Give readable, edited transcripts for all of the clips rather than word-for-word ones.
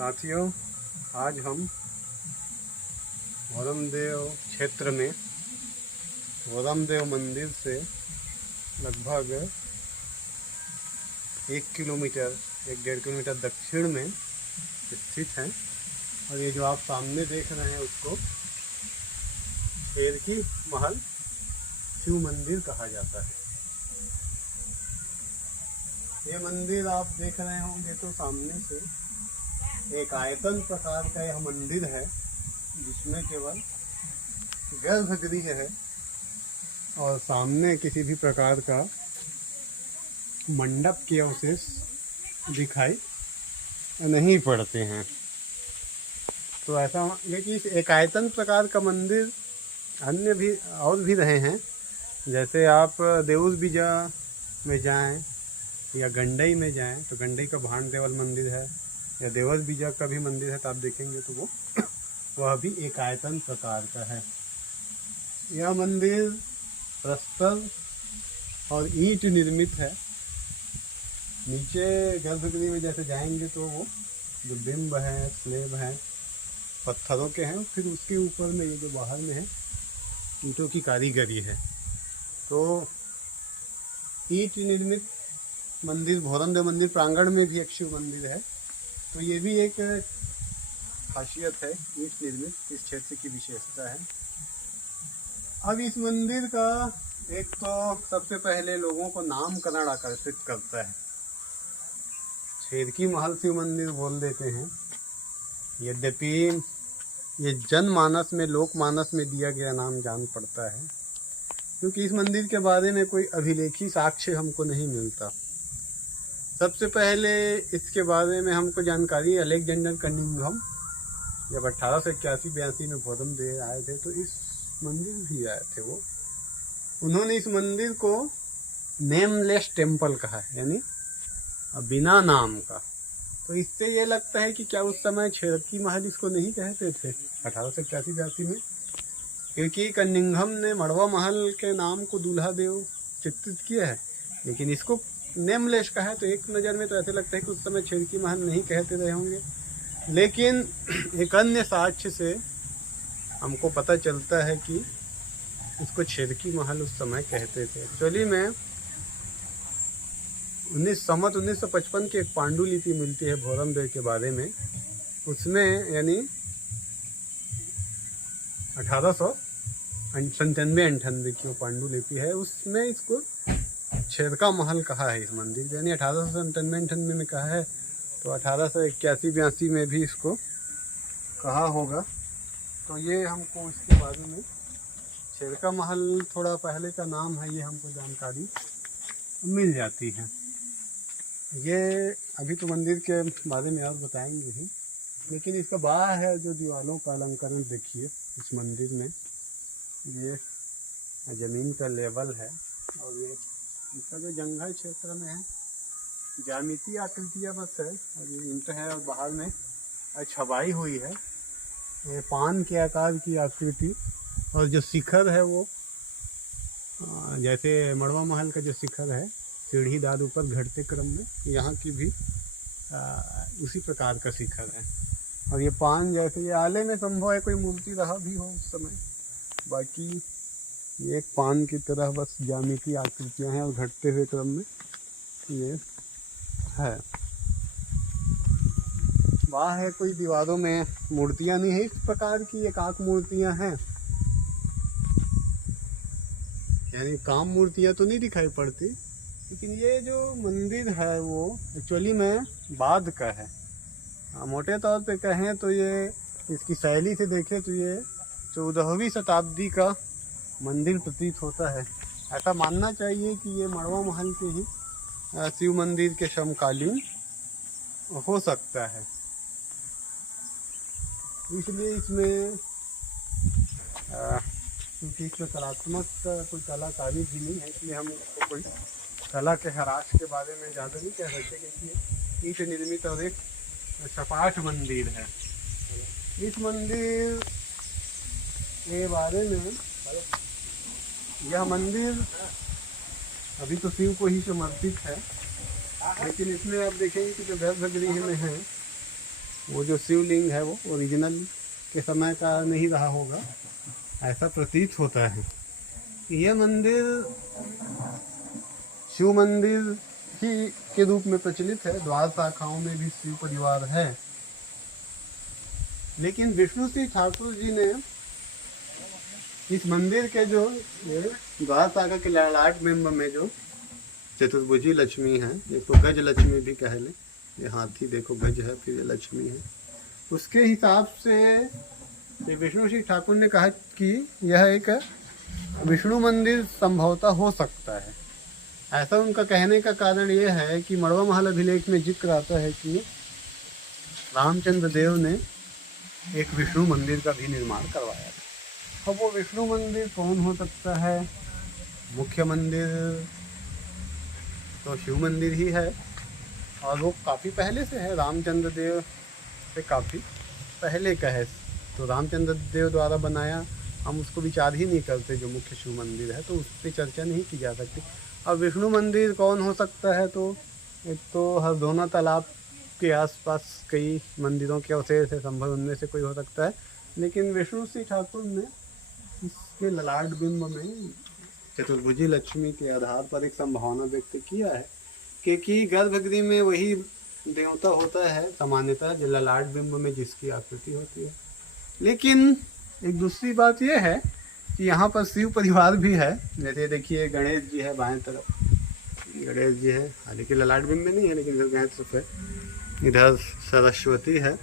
साथियों, आज हम वरमदेव क्षेत्र में वरमदेव मंदिर से लगभग 1-1.5 किलोमीटर दक्षिण में स्थित हैं। और ये जो आप सामने देख रहे हैं उसको शेरकी महल शिव मंदिर कहा जाता है। ये मंदिर आप देख रहे होंगे तो सामने से एक आयतन प्रकार का यह मंदिर है, जिसमें केवल गर्भगृह है और सामने किसी भी प्रकार का मंडप के अवशेष दिखाई नहीं पड़ते हैं। तो ऐसा, लेकिन एक आयतन प्रकार का मंदिर अन्य भी और भी रहे हैं। जैसे आप देउस बीजा में जाएं या गंडई में जाएं तो गंडई का भांड देवल मंदिर है, या देवस बीजा का भी मंदिर है, तो आप देखेंगे तो वह भी एक आयतन प्रकार का है। यह मंदिर प्रस्तर और ईंट निर्मित है। नीचे गर्भगृह में जैसे जाएंगे तो वो जो बिंब है, स्लेब है, पत्थरों के हैं। फिर उसके ऊपर में ये जो बाहर में है ईंटों की कारीगरी है। तो ईंट निर्मित मंदिर, भोरमदेव मंदिर प्रांगण में भी एक शिव मंदिर है। तो ये भी एक खासियत है ईंट निर्मित, इस क्षेत्र की विशेषता है। अब इस मंदिर का एक तो सबसे पहले लोगों को नामकरण आकर्षित करता है। शेरकी महल शिव मंदिर बोल देते हैं। यद्यपि ये जनमानस में, लोकमानस में दिया गया नाम जान पड़ता है, क्योंकि इस मंदिर के बारे में कोई अभिलेखी साक्ष्य हमको नहीं मिलता। सबसे पहले इसके बारे में हमको जानकारी अलेक्जेंडर कनिंघम जब 1881-82 में भोरमदेव आए थे, तो इस मंदिर भी आए थे वो। उन्होंने इस मंदिर को नेमलेस टेम्पल कहा है, यानी बिना नाम का। तो इससे ये लगता है कि क्या उस समय शेरकी महल इसको नहीं कहते थे 1881-82 में, क्योंकि कनिंघम ने मड़वा महल के नाम को दूल्हा देव चित्रित किया है, लेकिन इसको नेमलेस का है। तो एक नज़र में तो ऐसे लगता है कि उस समय शेरकी महल नहीं कहते रहे होंगे। लेकिन एक अन्य साक्ष्य से हमको पता चलता है कि इसको शेरकी महल उस समय कहते थे। एक्चुअली में 1955 की एक पांडुलिपि मिलती है भोरमदेव के बारे में। उसमें यानी 1897-98 की वो पांडुलिपि है, उसमें इसको शेरका महल कहा है इस मंदिर को। यानी 1897-98 में कहा है, तो 1881-82 में भी इसको कहा होगा। तो ये हमको इसके बारे में, शेरका महल थोड़ा पहले का नाम है, ये हमको जानकारी मिल जाती है। ये अभी तो मंदिर के बारे में और बताएंगे ही, लेकिन इसका बाहर है जो दीवारों का अलंकरण देखिए इस मंदिर में। ये ज़मीन का लेवल है और ये इसका जो जंगल क्षेत्र में है, ज्यामितीय आकृतियाँ बस है, और ये ईंट है और बाहर में छबाई हुई है ये पान के आकार की आकृति। और जो शिखर है वो जैसे मड़वा महल का जो शिखर है, सीढ़ीदार ऊपर घटते क्रम में, यहाँ की भी उसी प्रकार का शिखर है। और ये पान जैसे, ये आले में संभव है कोई मूर्ति रहा भी हो उस समय, बाकी ये एक पान की तरह बस ज्यामितीय आकृतियाँ हैं और घटते हुए क्रम में ये है। वहाँ है कोई दीवारों में मूर्तियाँ नहीं है इस प्रकार की, एकाक मूर्तियाँ हैं, यानी काम मूर्तियाँ तो नहीं दिखाई पड़ती। लेकिन ये जो मंदिर है वो एक्चुअली में बाद का है। मोटे तौर पे कहें तो ये, इसकी शैली से देखें तो ये 14वीं शताब्दी का मंदिर प्रतीत होता है। ऐसा मानना चाहिए कि ये मड़वा महल के ही शिव मंदिर के समकालीन हो सकता है। इसलिए इसमें क्योंकि इसमें कलात्मक कोई कलाकारी भी नहीं है, इसलिए हम इसको कोई कला के हराश के बारे में ज़्यादा नहीं कह सकते, क्योंकि ईंट निर्मित और एक सपाट मंदिर है। इस मंदिर के बारे में, यह मंदिर अभी तो शिव को ही समर्पित है, लेकिन इसमें आप देखेंगे कि जो गर्भगृह में है वो जो शिवलिंग है वो ओरिजिनल के समय का नहीं रहा होगा, ऐसा प्रतीत होता है। यह मंदिर शिव मंदिर ही के रूप में प्रचलित है, 12 शाखाओं में भी शिव परिवार है। लेकिन विष्णु श्री ठाकुर जी ने इस मंदिर के जो 12 शाखा के ललाट बिंब में जो चतुर्भुजी लक्ष्मी है, इसको गज लक्ष्मी भी कह ले, ये हाथी देखो गज है, फिर ये लक्ष्मी है, उसके हिसाब से विष्णु श्री ठाकुर ने कहा कि यह एक विष्णु मंदिर संभवतः हो सकता है। ऐसा उनका कहने का कारण ये है कि मड़वा महल अभिलेख में जिक्र आता है कि रामचंद्र देव ने एक विष्णु मंदिर का भी निर्माण करवाया था। अब वो विष्णु मंदिर कौन हो सकता है? मुख्य मंदिर तो शिव मंदिर ही है, और वो काफ़ी पहले से है, रामचंद्र देव से काफ़ी पहले का है, तो रामचंद्र देव द्वारा बनाया, हम उसको विचार ही नहीं करते जो मुख्य शिव मंदिर है, तो उस पर चर्चा नहीं की जा सकती। अब विष्णु मंदिर कौन हो सकता है? तो एक तो हरदोना तालाब के आसपास कई मंदिरों के अवशेष है, संभव उनमें से कोई हो सकता है। लेकिन विष्णु श्री ठाकुर ने इसके ललाट बिंब में चतुर्भुजी लक्ष्मी के आधार पर एक संभावना व्यक्त किया है, क्योंकि गर्भगृह में वही देवता होता है सामान्यतः जो ललाट बिंब में जिसकी आकृति होती है। लेकिन एक दूसरी बात यह है कि यहाँ पर शिव परिवार भी है। जैसे देखिए गणेश जी है बाएं तरफ, गणेश जी है, हालांकि ललाट बिंब में नहीं है, लेकिन इधर बाएं तरफ है, इधर सरस्वती है,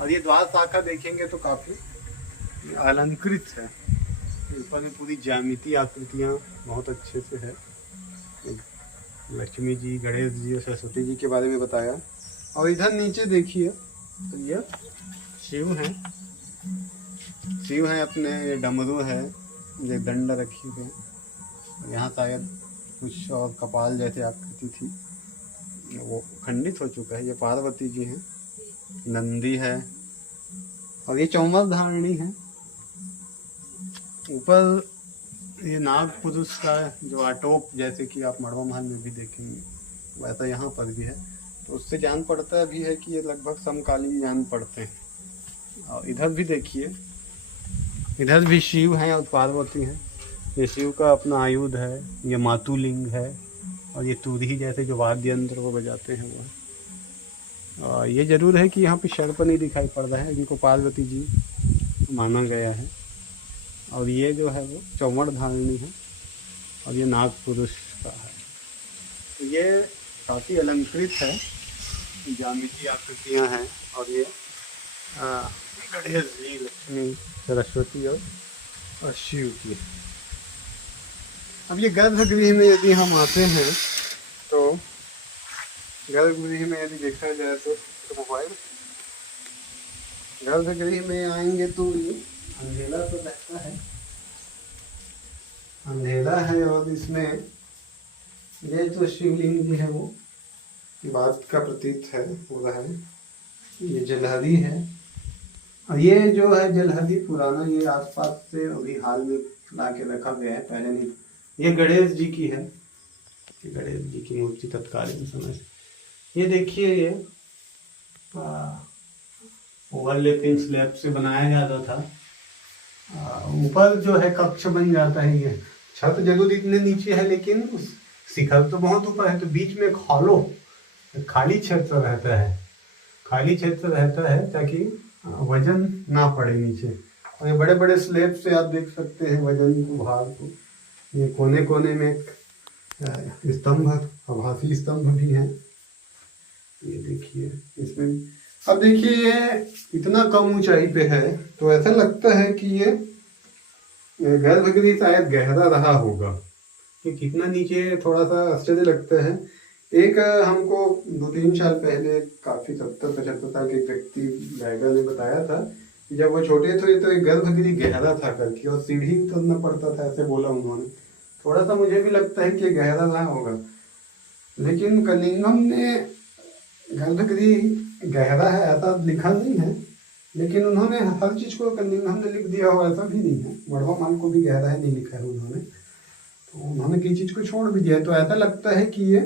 और ये द्वार शाखा देखेंगे तो काफ़ी अलंकृत है, ऊपर में पूरी ज्यामिति आकृतियाँ बहुत अच्छे से है। लक्ष्मी जी, गणेश जी और सरस्वती जी के बारे में बताया। और इधर नीचे देखिए तो ये शिव हैं, शिव हैं अपने, ये डमरू है, ये दंड रखी हुई है, यहाँ शायद कुछ और कपाल जैसे आकृति थी, वो खंडित हो चुका है। ये पार्वती जी हैं, नंदी है, और ये चौमर धारणी है। ऊपर ये नाग पुरुष का जो आटोप, जैसे कि आप मड़वा महल में भी देखेंगे, वैसा यहाँ पर भी है, तो उससे जान पड़ता भी है कि ये लगभग समकालीन जान पड़ते हैं। और इधर भी देखिए, इधर भी शिव हैं और पार्वती हैं। ये शिव का अपना आयुध है, ये मातुलिंग है, और ये तुरही जैसे जो वाद्य यंत्र वो बजाते हैं वो है। और ये जरूर है कि यहाँ पे सर्प नहीं दिखाई पड़ रहा है, जिनको पार्वती जी माना गया है। और ये जो है वो चौमड़ धारणी है, और ये नाग पुरुष का है। तो ये काफ़ी अलंकृत है, ज्यामिति आकृतियाँ हैं, और ये गणेश जी, लक्ष्मी, सरस्वती और शिव की। अब ये गर्भगृह में यदि हम आते हैं तो गर्भगृह में यदि देखा जाए तो मोबाइल गर्भगृह में आएंगे तो ये अंधेला तो रहता है, अंधेला है, और इसमें ये जो शिवलिंग जी है वो बात का प्रतीत है हो रहा है। ये जलहरी है, और ये जो है जलहरी पुराना, ये आसपास से अभी हाल में ला के रखा गया है, पहले नहीं। ये गणेश जी की है, गणेश जी की मूर्ति तत्कालीन समय से। ये देखिए ये ओवरलैपिंग स्लैब से बनाया जाता था। ऊपर जो है कक्ष बन जाता है, ये छत जरूर इतने नीचे है, लेकिन उस शिखर तो बहुत ऊपर है, तो बीच में एक हॉलो खाली क्षेत्र रहता है, खाली क्षेत्र रहता है ताकि वजन ना पड़े नीचे। और ये बड़े बड़े स्लैब से आप देख सकते हैं वजन को, भार को। ये कोने कोने में एक स्तंभ, आभासी स्तंभ भी है, ये देखिए इसमें। अब देखिए ये इतना कम ऊंचाई पे है, तो ऐसा लगता है कि ये गर्भगृह शायद गहरा रहा होगा, कि कितना नीचे थोड़ा सा आश्चर्य लगता है। एक हमको 2-3 साल पहले, काफ़ी 70-75 साल के एक व्यक्ति ड्राइवर ने बताया था कि जब वो छोटे थे तो एक गर्भगृह गहरा था करके, और सीढ़ी उतरना पड़ता था, ऐसे बोला उन्होंने। थोड़ा सा मुझे भी लगता है कि गहरा रहा होगा, लेकिन कलिंगम ने गर्भगृह गहरा है ऐसा लिखा नहीं है, लेकिन उन्होंने हर चीज़ को कलिंगम ने लिख दिया हो ऐसा भी नहीं है। मड़वा महल को भी गहरा है नहीं लिखा है उन्होंने, तो उन्होंने किसी चीज़ को छोड़ भी दिया है। तो ऐसा लगता है कि ये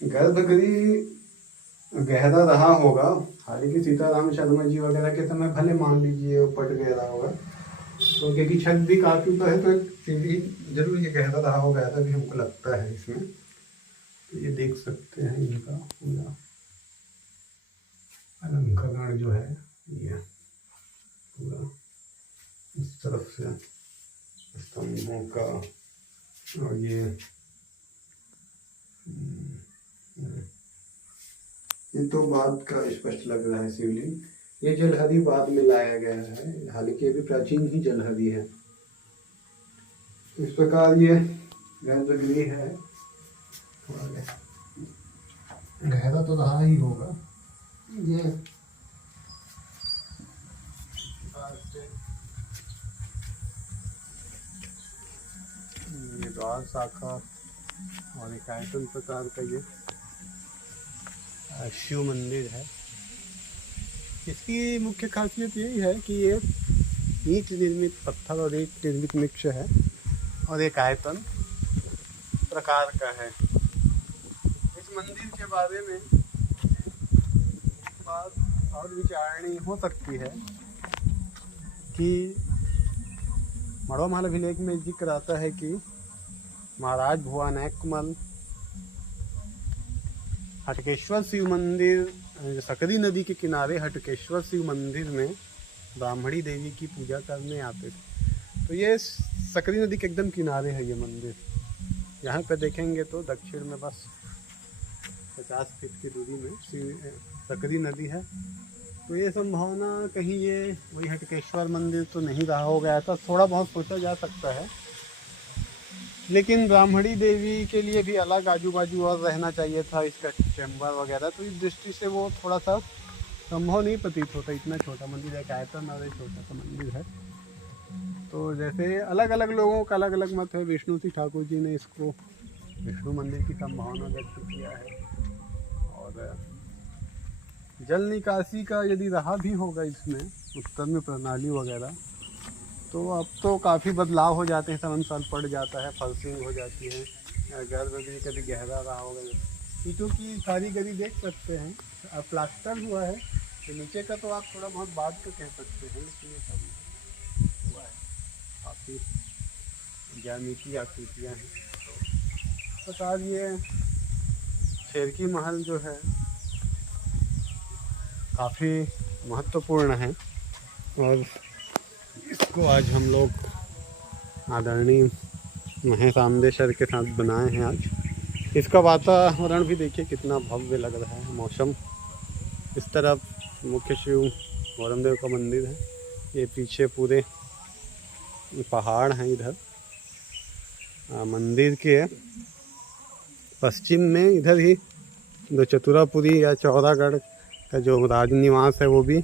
गर्भगृह गहरा रहा होगा। हालांकि सीताराम शर्मा जी वगैरह के समय भले मान लीजिए पट गहरा होगा, तो क्योंकि छत भी काफी ऊपर है, तो फिर भी जरूर ये गहरा रहा होगा, ऐसा भी हमको लगता है इसमें। तो ये देख सकते हैं इनका पूरा अलंकरण जो है, ये पूरा इस तरफ से स्तंभों का, और ये तो बाद का स्पष्ट लग रहा है शिवलिंग। ये जलहरी बाद में लाया गया है, हालांकि ये भी प्राचीन ही जलहरी है। इस प्रकार ये गर्भगृह है, गहरा तो रहा ही होगा। ये द्वार शाखा और एक आयतन प्रकार का ये शिव मंदिर है। इसकी मुख्य खासियत यही है कि ये ईंट निर्मित, पत्थर और ईंट निर्मित मिक्स है, और एक आयतन प्रकार का है। इस मंदिर के बारे में बात और विचारणीय हो सकती है कि मड़ोमाल अभिलेख में जिक्र आता है कि महाराज भुवनेकमल हटकेश्वर शिव मंदिर, सकरी नदी के किनारे हटकेश्वर शिव मंदिर में ब्राह्मणी देवी की पूजा करने आते थे। तो ये सकरी नदी के एकदम किनारे है ये मंदिर। यहाँ पे देखेंगे तो दक्षिण में बस 50 फीट की दूरी में सकरी नदी है। तो ये संभावना कहीं ये वही हटकेश्वर मंदिर तो नहीं रहा होगा, ऐसा थोड़ा बहुत सोचा जा सकता है। लेकिन ब्राह्मणी देवी के लिए भी अलग आजू बाजू और रहना चाहिए था इसका चैम्बर वगैरह, तो इस दृष्टि से वो थोड़ा सा संभव नहीं प्रतीत होता। इतना छोटा मंदिर है, एक आयतन और एक छोटा सा मंदिर है। तो जैसे अलग अलग लोगों का अलग अलग मत है। विष्णु सिंह ठाकुर जी ने इसको विष्णु मंदिर की संभावना व्यक्त किया है। और जल निकासी का यदि रहा भी होगा इसमें उत्तर में प्रणाली वगैरह, तो अब तो काफ़ी बदलाव हो जाते हैं, समय साल पड़ जाता है, फर्सिंग हो जाती है, गर्भगृह कभी गहरा रहा होगा। ईंटों की कारीगरी देख सकते हैं, अब प्लास्टर हुआ है, तो नीचे का तो आप थोड़ा बहुत बाद का कह सकते हैं, लेकिन ये सब हुआ है, काफ़ी ज्यामितीय आकृतियाँ हैं। प्रकार ये शेरकी महल जो है काफ़ी महत्वपूर्ण है, और इसको आज हम लोग आदरणीय महेश आमदे सर के साथ बनाए हैं। आज इसका वातावरण भी देखिए कितना भव्य लग रहा है। मौसम इस तरफ मुख्य शिव वरुणदेव का मंदिर है, ये पीछे पूरे पहाड़ हैं। इधर मंदिर के पश्चिम में इधर ही जो चतुरापुरी या चौरागढ़ का जो राजनिवास है वो भी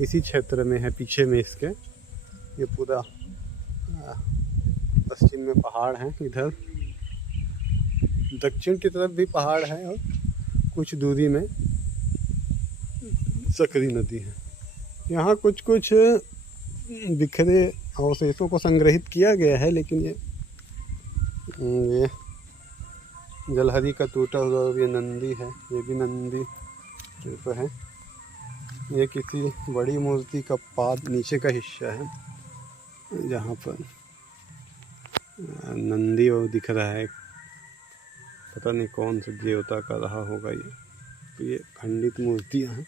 इसी क्षेत्र में है, पीछे में इसके। ये पूरा पश्चिम में पहाड़ हैं, इधर दक्षिण की तरफ भी पहाड़ है, और कुछ दूरी में सकरी नदी है। यहाँ कुछ कुछ बिखरे अवशेषों को संग्रहित किया गया है, लेकिन ये जलहरी का टूटा हुआ ये नंदी है, ये भी नंदी तो है। ये किसी बड़ी मूर्ति का पाद नीचे का हिस्सा है, जहाँ पर नंदी और दिख रहा है, पता नहीं कौन से देवता का रहा होगा ये। तो ये खंडित मूर्तियाँ हैं।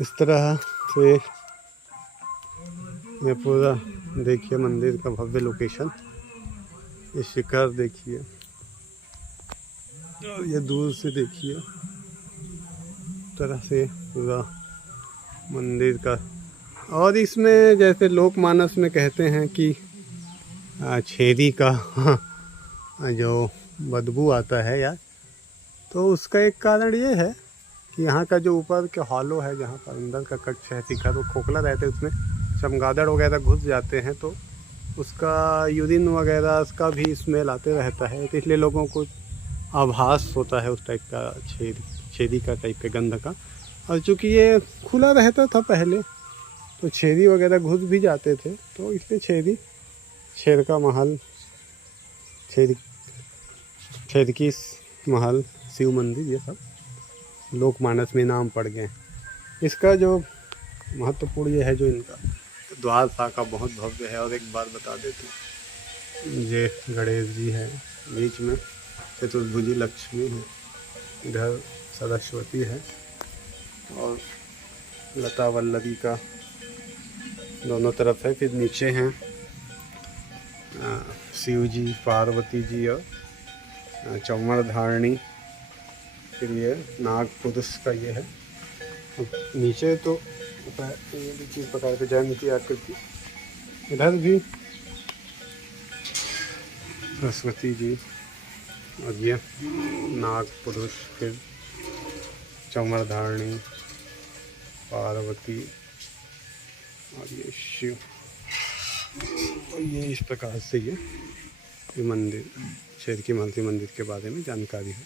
इस तरह से ये पूरा देखिए मंदिर का भव्य लोकेशन। ये शिखर देखिए, और ये दूर से देखिए, तरह से पूरा मंदिर का। और इसमें जैसे लोकमानस में कहते हैं कि छेदी का जो बदबू आता है यार, तो उसका एक कारण ये है कि यहाँ का जो ऊपर के हॉलो है, जहाँ पर अंदर का कक्ष है, शिखर, वो खोखला रहता है, उसमें चमगादड़ वगैरह घुस जाते हैं, तो उसका यूरिन वगैरह उसका भी स्मेल आते रहता है। तो इसलिए लोगों को आभास होता है उस टाइप का छेदी का टाइप के गंध का। और चूँकि ये खुला रहता था पहले, तो छेदी वगैरह घुस भी जाते थे, तो इसलिए शेर का महल, छेदकी महल, शिव मंदिर, ये सब लोकमानस में नाम पड़ गए। इसका जो महत्वपूर्ण ये है, जो इनका द्वार शाखा बहुत भव्य है। और एक बात बता देते हैं, ये गणेश जी है, बीच में चतुर्भुजी लक्ष्मी है, इधर सरस्वती है और लता वल्लभी का दोनों तरफ है। फिर नीचे हैं शिव जी, पार्वती जी और चौमर धारणी। फिर ये नाग पुरुष का ये है। नीचे तो किस प्रकार के जैन की आकृति, इधर भी सरस्वती जी और ये नाग पुरुष, फिर चौमर धारणी, पार्वती और ये शिव। और ये इस प्रकार से ये मंदिर, शेर की मालती मंदिर के बारे में जानकारी है।